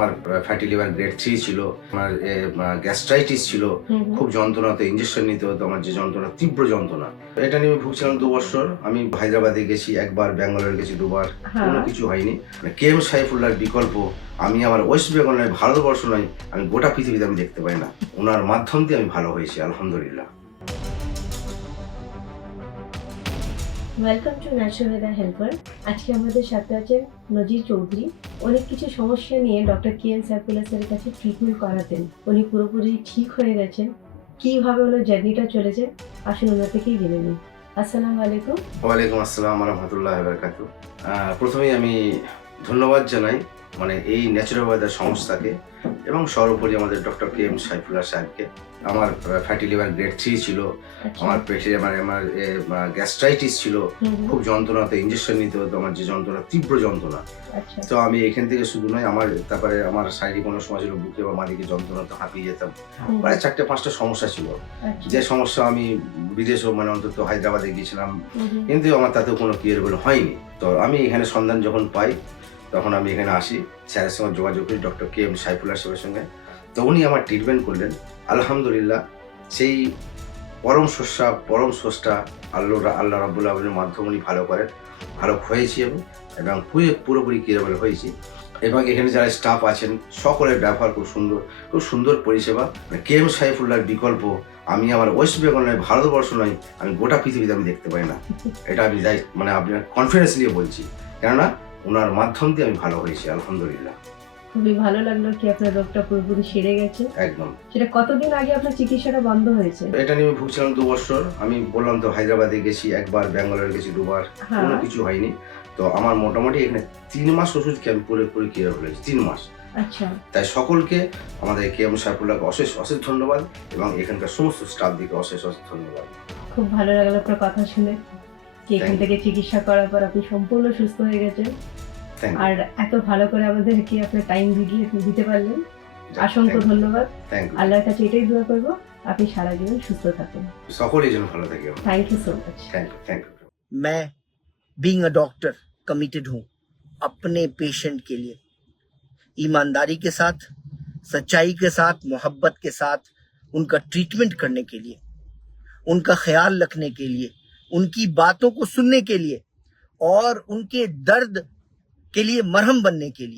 আমার fatty liver grade three ছিল আমার গ্যাস্ট্রাইটিস ছিল। খুব যন্ত্রণাতে ইঞ্জেকশন নিতে হতো আমার যে যন্ত্রণা তীব্র যন্ত্রণা এটা নিয়ে আমি ভুগছিলাম দু বছর আমি হায়দ্রাবাদে গেছি একবার ব্যাঙ্গালোরে গেছি দুবার হ্যাঁ। কোনো কিছু হয়নি মানে কে এম সাইফুল্লাহর বিকল্প আমি আমার ওয়েস্ট বেঙ্গল নয় ভারতবর্ষ নয় আমি গোটা পৃথিবীতে আমি দেখতে পাই না ওনার মাধ্যম দিয়ে আমি ভালো হয়েছি আলহামদুলিল্লাহ ওয়েলকাম টু ন্যাচুরাল হেল্পার আজকে আমাদের সাথে আছেন নজির চৌধুরী। অনেক কিছু সমস্যা নিয়ে ডক্টর কে এন সার্কুলাসের কাছে ট্রিটমেন্ট করাতেন। উনি পুরোপুরি ঠিক হয়ে গেছেন। কীভাবে ওনার জার্নিটা চলেছে, আসুন ওনার থেকেই জেনে নিন আসসালামু আলাইকুম। ওয়ালাইকুম আসসালাম রহমতুল্লাহ বরকাত প্রথমেই আমি ধন্যবাদ জানাই মানে এই ন্যাচুরাল ওয়েদার সংস্থাকে এবং সর্বোপরি আমাদের ডক্টর কে এম সাইফুল্লাহ সাহেবকে। আমার ফ্যাটি লিভার গ্রেড থ্রি ছিল। আচ্ছা। আমার পেটে আমার আমার গ্যাস্ট্রাইটিস ছিল। খুব যন্ত্রণাতে ইঞ্জেকশন নিতে হতো। আমার যে যন্ত্রণা তীব্র যন্ত্রণা। আচ্ছা। তো আমি এখান থেকে শুধু নয় আমার তারপরে আমার শারীরিক কোনো সময় ছিল বুকে বা মালিকে যন্ত্রণা তো হাঁপিয়ে যেতাম। প্রায় চারটে পাঁচটা সমস্যা ছিল। আচ্ছা। যে সমস্যা আমি বিদেশেও মানে অন্তত হায়দ্রাবাদে গিয়েছিলাম। কিন্তু আমার তাতেও কোনো কিয়ারেবল হয়নি। তো আমি এখানে সন্ধান যখন পাই তখন আমি এখানে আসি। স্যারের সঙ্গে যোগাযোগ করি, ডক্টর কে এম সাইফুল্লাহ সাহেবের সঙ্গে। তো উনি আমার ট্রিটমেন্ট করলেন। আলহামদুলিল্লাহ, সেই পরম স্রষ্টা পরম স্রষ্টা আল্লাহ আল্লাহ রাবুল আলমের মাধ্যমে উনি ভালো করেন। ভালো হয়েছি আমি, এবং পুরো, পুরোপুরি কিয়ারেবল হয়েছি। এবং এখানে যারা স্টাফ আছেন, সকলের ব্যবহার খুব সুন্দর খুব সুন্দর পরিষেবা। কে এম সাইফুল্লাহর বিকল্প, আমি আমার ওয়েস্ট বেঙ্গল নয়, ভারতবর্ষ নয়, আমি গোটা পৃথিবীতে আমি দেখতে পাই না। এটা আমি মানে আপনার কনফিডেন্স নিয়ে বলছি। কেননা ওনার মাধ্যম দিয়ে আমি ভালো হয়েছি আলহামদুলিল্লাহ। খুবই ভালো লাগল কি আপনার রোগটা পুরোপুরি সেরে গেছে। একদম। সেটা কতদিন আগে আপনার চিকিৎসাটা বন্ধ হয়েছে? এটা নিয়ে ভুগছিলাম দু বছর। আমি বললাম তো হায়দ্রাবাদে গেছি একবার ব্যাঙ্গালোরে গেছি দুবার। হ্যাঁ। কোনো কিছু হয়নি। তো আমার মোটামুটি এখানে তিন মাস ওষুধ খেয়ে আমি পুরোপুরি ক্লিয়ার হয়েছি তিন মাস। আচ্ছা। তাই সকলকে আমাদের কে এম সাইফুল্লাহকে অশেষ অশেষ ধন্যবাদ এবং এখানকার সমস্ত স্টাফ দিকে অশেষ অশেষ ধন্যবাদ। খুব ভালো লাগল আপনার কথা শুনে। কি এখান Thank you. থেকে চিকিৎসা করার পর আপনি সম্পূর্ণ সুস্থ হয়ে গেছেন থ্যাংক আর এত ভালো করে আমাদেরকে আপনার টাইম দিয়ে দিতে পারলেন অসংখ্য ইউ ধন্যবাদ থ্যাংক ইউ আল্লাহর কাছে এটাই দোয়া করব আপনি সারা জীবন সুস্থ থাকেন সকলেই যেন ভালো থাকে thank you so much thank you thank you मैं बीइंग अ डॉक्टर कमिटेड हूँ अपने पेशेंट के लिए ईमानदारी के साथ सच्चाई के साथ मोहब्बत के साथ उनका ट्रीटमेंट करने के लिए उनका ख्याल रखने के लिए उनकी बातों को सुनने के लिए और उनके दर्द के लिए मरहम बनने के लिए।